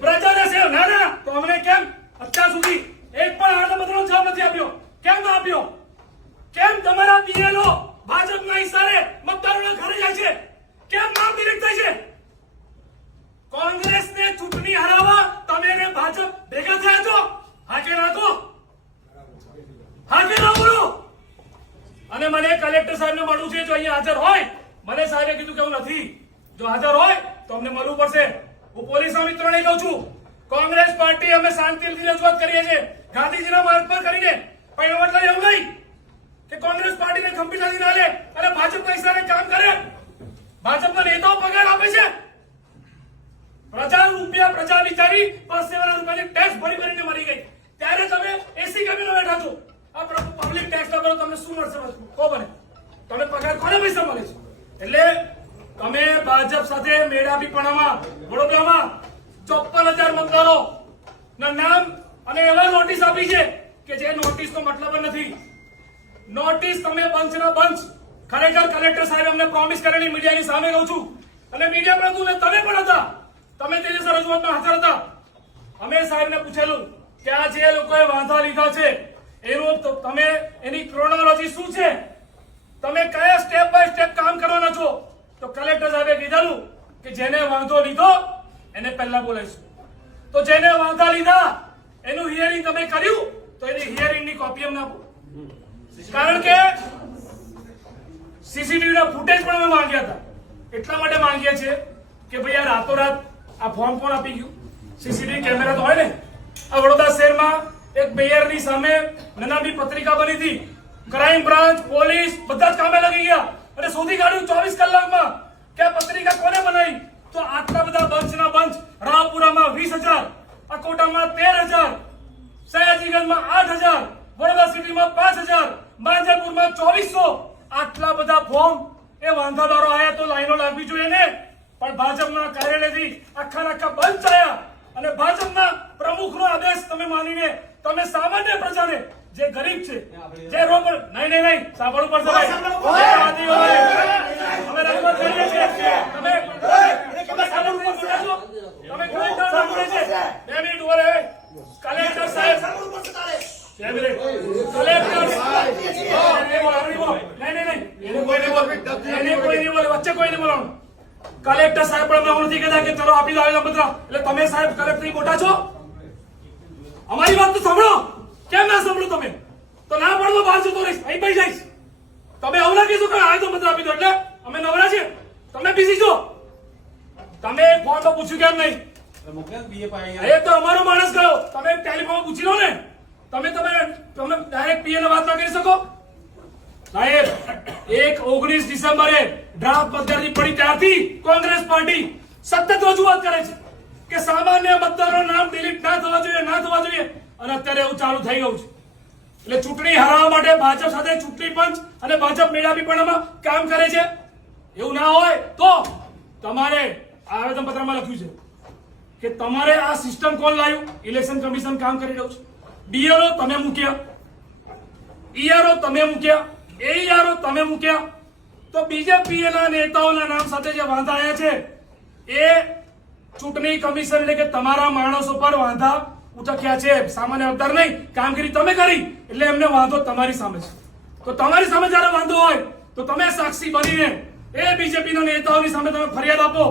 પ્રજાને સેવ ના તો અમને કેમ અત્યાર સુધી એક પણ આવેદનપત્રનો જવાબ નથી આપ્યો? કેમ ના આપ્યો? કેમ તમારા પીએલઓ ભાજપના ઈશારે મતદારોના ઘરે જાય છે? કેમ નામ ડિલીટ થાય છે? કોંગ્રેસને ચૂંટણી હરાવવા તમે ને ભાજપ ભેગા થયા છો? હા કે ના? તો હા કે ના બોલો? અને મને કલેક્ટર સાહેબને મળવું છે. જો અહીંયા હાજર હોય, મને સાહેબે કીધું કે હું નથી. જો હાજર હોય તો અમને મળવું પડશે. હું પોલીસના મિત્રોને કહું છું, કોંગ્રેસ પાર્ટી અમે શાંતિથી રજૂઆત કરીએ છીએ ગાંધીજીના માર્ગ પર કરીને, પણ એનો મતલબ એવું નહીં કે કોંગ્રેસ પાર્ટીને ગંભીરતાથી ના લે અને ભાજપના ઈશારે કામ કરે. ભાજપના નેતાઓ પગાર આપે છે. પ્રજા રૂપિયા પ્રજા બિચારી પરસેવાના રૂપિયાની ટેક્સ ભરી ભરીને મરી ગઈ, ત્યારે તમે એસી કેબિનમાં બેઠા છો. આ પબ્લિક ટેક્સ ના ભરો, તમને શું મળશે? કો બને તમે પગાર કોને પૈસા મળે છે? એટલે તમે ભાજપ સાથે મેળાપીપણામાં વડોદરામાં 54,000 મતદારો ના નામ અને એવા નોટિસ આપી છે કે જે નોટિસનો મતલબ જ નથી. નોટિસ તમે બંચના બંચ, ખરેખર કલેક્ટર સાહેબ અમને પ્રોમિસ કરેલી મીડિયાની સામે કહું છું, અને મીડિયા પર તમે પણ હતા, તમે તે દિવસે રજૂઆતમાં હાજર હતા. અમે સાહેબને પૂછેલું કે આ જે લોકોએ વાંધા લીધા છે એનું તમે એની ક્રોનોલોજી શું છે, તમે કયા સ્ટેપ બાય સ્ટેપ કામ કરવાના છો? તો કલેક્ટર સાહેબે કીધેલું કે જેને વાંધો લીધો એને પહેલા બોલાવીશું. તો જેને વાંધા લીધા એનું હિયરિંગ તમે કર્યું તો એની હિયરિંગની કોપી અમને આપો. કારણ કે સીસીટીવી ના ફૂટેજ પણ અમે માંગ્યા હતા. એટલા માટે માંગ્યા છે કે ભાઈ આ રાતોરાત આ ફોર્મ કોણ આપી ગયું? સીસીટીવી કેમેરા તો હોય ને. આ વડોદરા શહેરમાં એક બેયરની સામે નાની પત્રિકા બની હતી. ક્રાઇમ બ્રાન્ચ, પોલીસ બધા જ કામે લાગી ગયા અને શોધી કાઢ્યું 24 કલાકમાં કે આ પત્રિકા કોને બનાવી. તો આટલા બધા બંચના બંચ, રાવપુરામાં 20,000, અકોટામાં 13,000, સયાજીગંજમાં 8,000, વડોદરા સિટીમાં 5,000, માંજલપુરમાં 2,400, આટલા બધા ફોર્મ એ વાંધાદારો આયા તો લાઈનો લાગવી જોઈએ ને. પણ ભાજપના કાર્યાલયથી આખા બંચ આયા અને ભાજપના પ્રમુખનો આદેશ તમે માનીને તમે સામાન્ય પ્રજાને, જે ગરીબ છે, જે રોગ નહીં સાંભળવું પડશે ભાઈ. અમે રજૂઆત કરીએ છીએ. તમે સાંભળવું પડશે. તમે કલેક્ટર સાંભળે છે. 2 મિનિટ ઉભા રહે. કલેક્ટર સાહેબ 2 મિનિટ. કલેક્ટર નહીં વચ્ચે કોઈ નહીં બોલવાનું. કલેક્ટર સાહેબ પણ અમે નથી કહેતા કે ચલો આપી દો આવેદનપત્ર. એટલે તમે સાહેબ કલેક્ટરી મોટા છો, અમારી વાત તો સાંભળો. કેમ ના સાંભળો? તમે તો ના પડો બહાર જતો રહીશ, અહીં પડી જઈશ. તમે આવું ના કહેશો કે આવેદનપત્ર આપી દો એટલે અમે નવરા છે. તમે બિઝી છો. તમે ફોન તો પૂછ્યું કેમ નહીં? એ તો અમારો માણસ ગયો. તમે ટેલિફોન પૂછી લો ને. તમે ડાયરેક્ટ પીએ વાત ના કરી શકો સાહેબ. 19 ડિસેમ્બરે ડ્રાફ્ટ પદ્ધતિ પડી ત્યારથી કોંગ્રેસ પાર્ટી સતત રજૂઆત કરે છે કે સામાન્ય મતદારોનું નામ ડિલીટ ના થવા જોઈએ. અને અત્યારે એવું ચાલુ થઈ ગયું છે. એટલે ચૂંટણી હરાવવા માટે ભાજપ સાથે ચૂંટણી પંચ અને ભાજપ મેળાપીપણામાં કામ કરે છે. એવું ના હોય તો તમારે આવેદનપત્રમાં લખ્યું છે કે તમારે આ સિસ્ટમ કોણ લાવ્યું? ઇલેક્શન કમિશન કામ કરી રહ્યું છે. ડીઆરઓ તમે મૂક્યા, ઈઆરઓ તમે મૂક્યા, એઈઆરઓ તમે મૂક્યા. તો બીજેપીના નેતાઓના નામ સાથે જે વાંધા આવ્યા છે એ ચૂંટણી કમિશન એટલે કે તમારા માણસો પર વાંધા ઉઠક્યા છે. સામાન્ય મતદાર નહીં, કામગીરી તમે કરી એટલે એમને વાંધો તમારી સામે છે. તો તમારી સામે જયારે વાંધો હોય તો તમે સાક્ષી બનીને એ બીજેપીના નેતાઓની સામે તમે ફરિયાદ આપો.